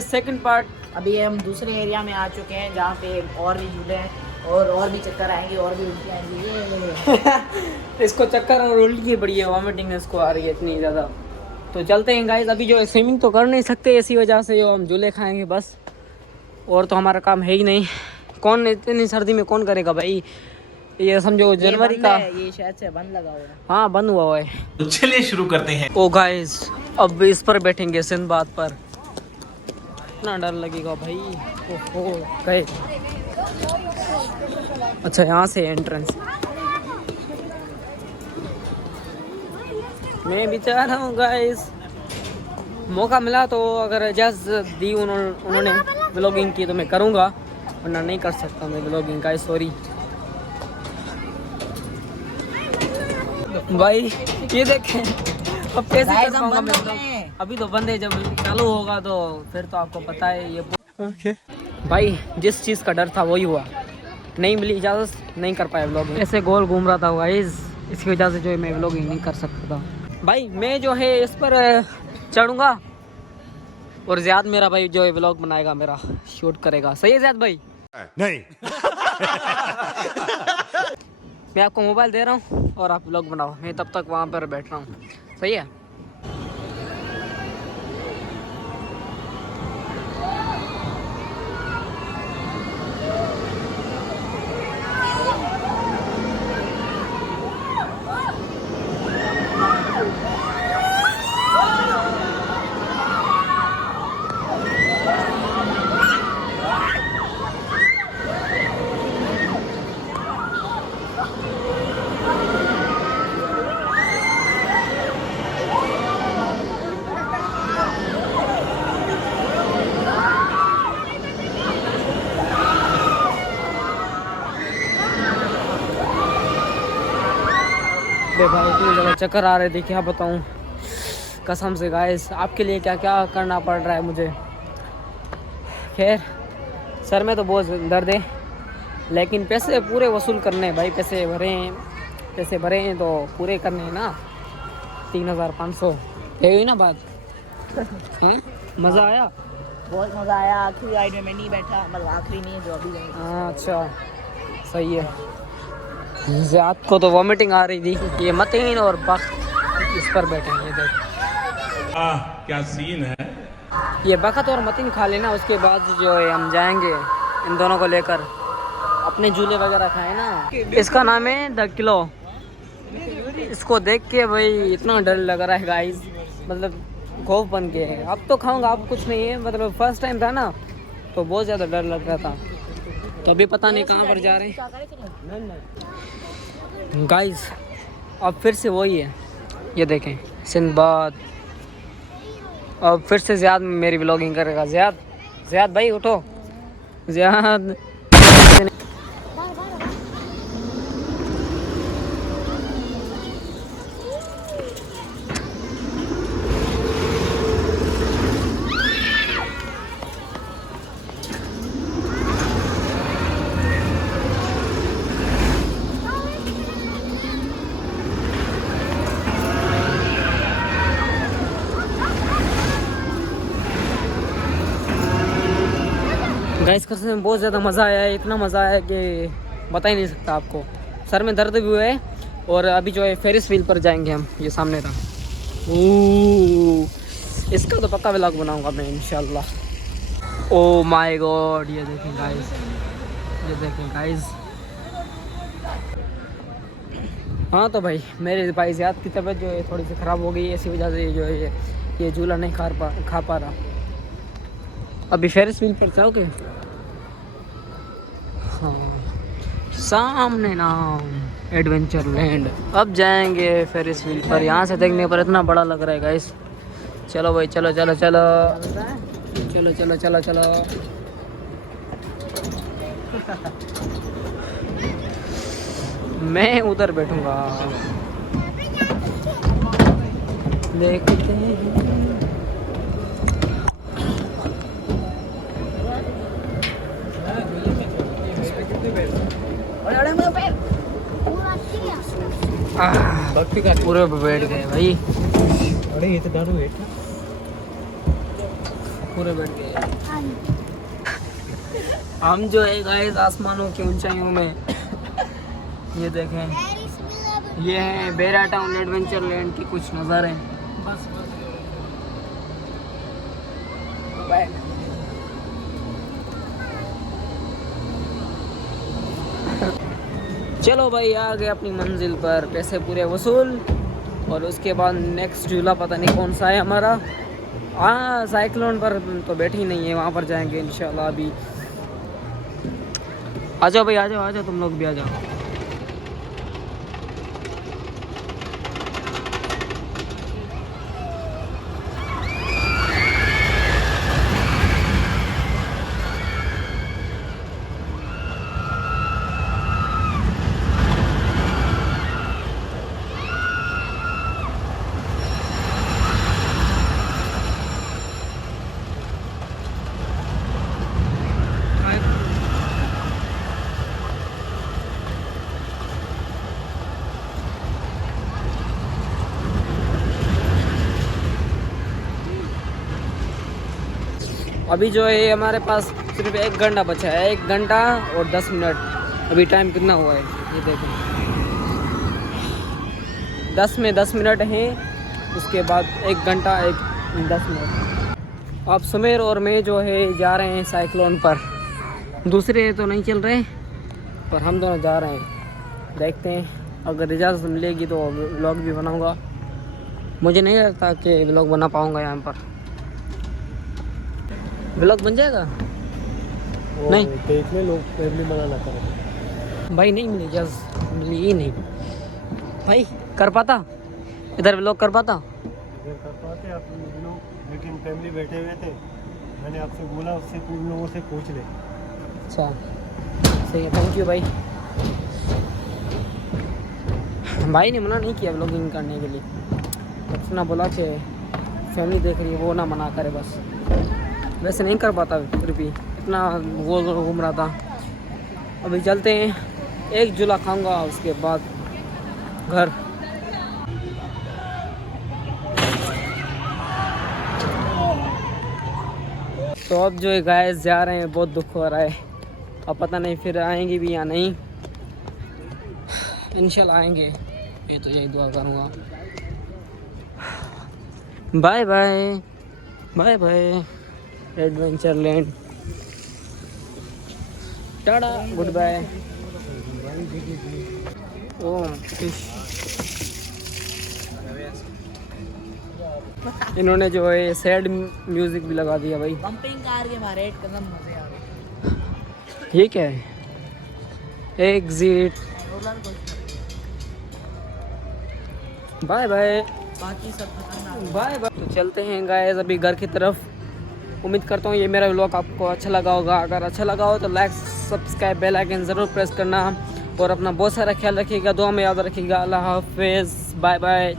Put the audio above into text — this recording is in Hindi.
Guys second part. अभी हम दूसरे एरिया में आ चुके हैं जहाँ पे और भी झूले हैं और भी चक्कर आएंगे और भी उल्टी आएंगी। इसको चक्कर और उल्टी की बड़ी है, वॉमिटिंग इसको आ रही है इतनी ज़्यादा। तो चलते हैं गाइस। अभी जो स्विमिंग तो कर नहीं सकते इसी वजह से जो हम झूले खाएंगे बस, और तो हमारा काम है ही नहीं। कौन इतनी सर्दी में कौन करेगा भाई, ये समझो जनवरी का। ये शायद से बंद लगा हुआ है। हाँ बंद हुआ है। तो चलिए शुरू करते हैं। ओ गाइस अब इस पर बैठेंगे सिंदबाद पर, इतना डर लगेगा भाई। ओहो गए। अच्छा यहाँ से एंट्रेंस। मैं भी चाह रहा हूँ गाइस, मौका मिला तो अगर इजाज़त दी उन्होंने व्लॉगिंग की तो मैं करूँगा, वरना नहीं कर सकता मैं व्लॉगिंग गाइस, सॉरी भाई। ये देखें अब कैसे कर पाऊंगा मैं व्लॉग, अभी तो बंद है, जब चालू होगा तो फिर तो आपको पता है ये। ओके भाई जिस चीज़ का डर था वही हुआ, नहीं मिली इजाज़त, नहीं कर पाया व्लॉगिंग। ऐसे गोल घूम रहा था गाइस, इसकी वजह से जो है मैं व्लॉगिंग नहीं कर सकता था। भाई मैं जो है इस पर चढ़ूँगा और ज़ियाद मेरा भाई जो है व्लॉग बनाएगा, मेरा शूट करेगा। सही है ज़ियाद भाई? नहीं मैं आपको मोबाइल दे रहा हूँ और आप व्लॉग बनाओ, मैं तब तक वहाँ पर बैठ रहा हूँ। सही है? भाई इतनी ज़्यादा चक्कर आ रहे थे, क्या बताऊँ कसम से गाइस, आपके लिए क्या क्या करना पड़ रहा है मुझे। खैर सर में तो बहुत दर्द है, लेकिन पैसे पूरे वसूल करने हैं भाई, पैसे भरे हैं तो पूरे करने हैं ना। 3500 है ही ना बात। हाँ मज़ा आया, बहुत मज़ा आया। आखिरी राइड में मैं नहीं बैठा, मतलब आखिरी नहीं है जो अभी गई। हाँ अच्छा सही है। ज़ियाद को तो वॉमिटिंग आ रही थी, ये मतीन और बख्त इस पर बैठे हैं। ये देख क्या सीन है। ये बख्त और मतीन खा लेना, उसके बाद जो है हम जाएंगे इन दोनों को लेकर अपने झूले वगैरह खाए ना। इसका नाम है द किलो। इसको देख के भाई इतना डर लग रहा है गाइस, मतलब खौफ बन के है। अब तो खाऊंगा, अब कुछ नहीं है, मतलब फर्स्ट टाइम था ना तो बहुत ज़्यादा डर लग रहा था। तो अभी पता नहीं कहाँ पर जा रहे हैं गाइस। अब फिर से वही है, ये देखें सिंदबाद। अब फिर से ज़ियाद मेरी व्लॉगिंग करेगा। ज़ियाद भाई उठो, ज़ियाद। गाइस कसम में बहुत ज़्यादा मज़ा आया है, इतना मज़ा आया कि बता ही नहीं सकता आपको। सर में दर्द भी हुआ है और अभी जो है फेरिस व्हील पर जाएंगे हम, ये सामने था। इसका तो पक्का व्लॉग बनाऊंगा मैं इंशाल्लाह। ओ माय गॉड, ये देखें गाइस, ये देखें गाइस। हाँ तो भाई मेरे भाई ज़ियाद की तबीयत जो है थोड़ी सी ख़राब हो गई है, इसी वजह से जो है ये झूला नहीं खा पा रहा। अभी फेरिस व्हील पर जाओगे? हाँ सामने नाम एडवेंचर लैंड। अब जाएंगे फेरिस व्हील पर। यहाँ से देखने पर इतना बड़ा लग रहा है गाइस। चलो भाई चलो चलो चलो चलो चलो चलो चलो। मैं उधर बैठूंगा, देखते हैं। पूरे पे बैठ गए भाई। अरे ये तो डर वेट। पूरे बैठ गए। हम जो है गाइस आसमानों की ऊंचाइयों में, ये देखें, ये है बेरा टाउन एडवेंचर लैंड की कुछ नज़ारे। बस चलो भाई आ गए अपनी मंजिल पर, पैसे पूरे वसूल। और उसके बाद नेक्स्ट झूला पता नहीं कौन सा है हमारा। हाँ साइक्लोन पर तो बैठी ही नहीं है, वहाँ पर जाएंगे इंशाल्लाह। अभी आ जाओ भाई, आ जाओ तुम लोग भी आ जाओ। अभी जो है हमारे पास सिर्फ 1 घंटा बचा है, 1 घंटा और 10 मिनट। अभी टाइम कितना हुआ है ये देखें, 10 में 10 मिनट हैं। उसके बाद 1 घंटा 10 मिनट। अब सुमेर और मैं जो है जा रहे हैं साइक्लोन पर। दूसरे तो नहीं चल रहे पर हम दोनों जा रहे हैं। देखते हैं अगर इजाज़त मिलेगी तो व्लॉग भी बनाऊँगा। मुझे नहीं लगता कि व्लॉग बना पाऊँगा यहाँ पर। व्लॉग बन जाएगा? नहीं देख ले, लोग फैमिली मना ना करें भाई, नहीं मिली इजाज़त, मिली ही नहीं भाई। कर पाता इधर व्लॉग कर पाता? इधर कर पाते आप लोग, लेकिन फैमिली बैठे हुए थे। मैंने आपसे बोला उससे उन लोगों से पूछ ले। अच्छा सही है, थैंक यू भाई। भाई ने मना नहीं किया व्लॉगिंग करने के लिए, इतना बोला कि फैमिली देख रही है वो ना मना करे बस। वैसे नहीं कर पाता, फिर भी इतना गोल गोल घूम रहा था। अभी चलते हैं, 1 झूला खाऊंगा उसके बाद घर। तो अब जो है गाइस जा रहे हैं, बहुत दुख हो रहा है। अब पता नहीं फिर आएंगे भी या नहीं, इंशाल्लाह आएंगे, ये तो यही दुआ करूँगा। Bye bye bye bye adventure land, tata goodbye. इन्होंने जो है सैड म्यूजिक भी लगा दिया भाई। बम्पिंग कार के मारे एक कदम मजे आ गए। ये क्या है? एग्जिट, बाय बाय, बाकी सब खतरनाक। Bye bye. तो चलते हैं गाइस अभी घर की तरफ। उम्मीद करता हूँ ये मेरा व्लॉग आपको अच्छा लगा होगा। अगर अच्छा लगा हो तो लाइक सब्सक्राइब बेल आइकन ज़रूर प्रेस करना और अपना बहुत सारा ख्याल रखिएगा, दुआ में याद रखिएगा। अल्लाह हाफिज़, बाय बाय।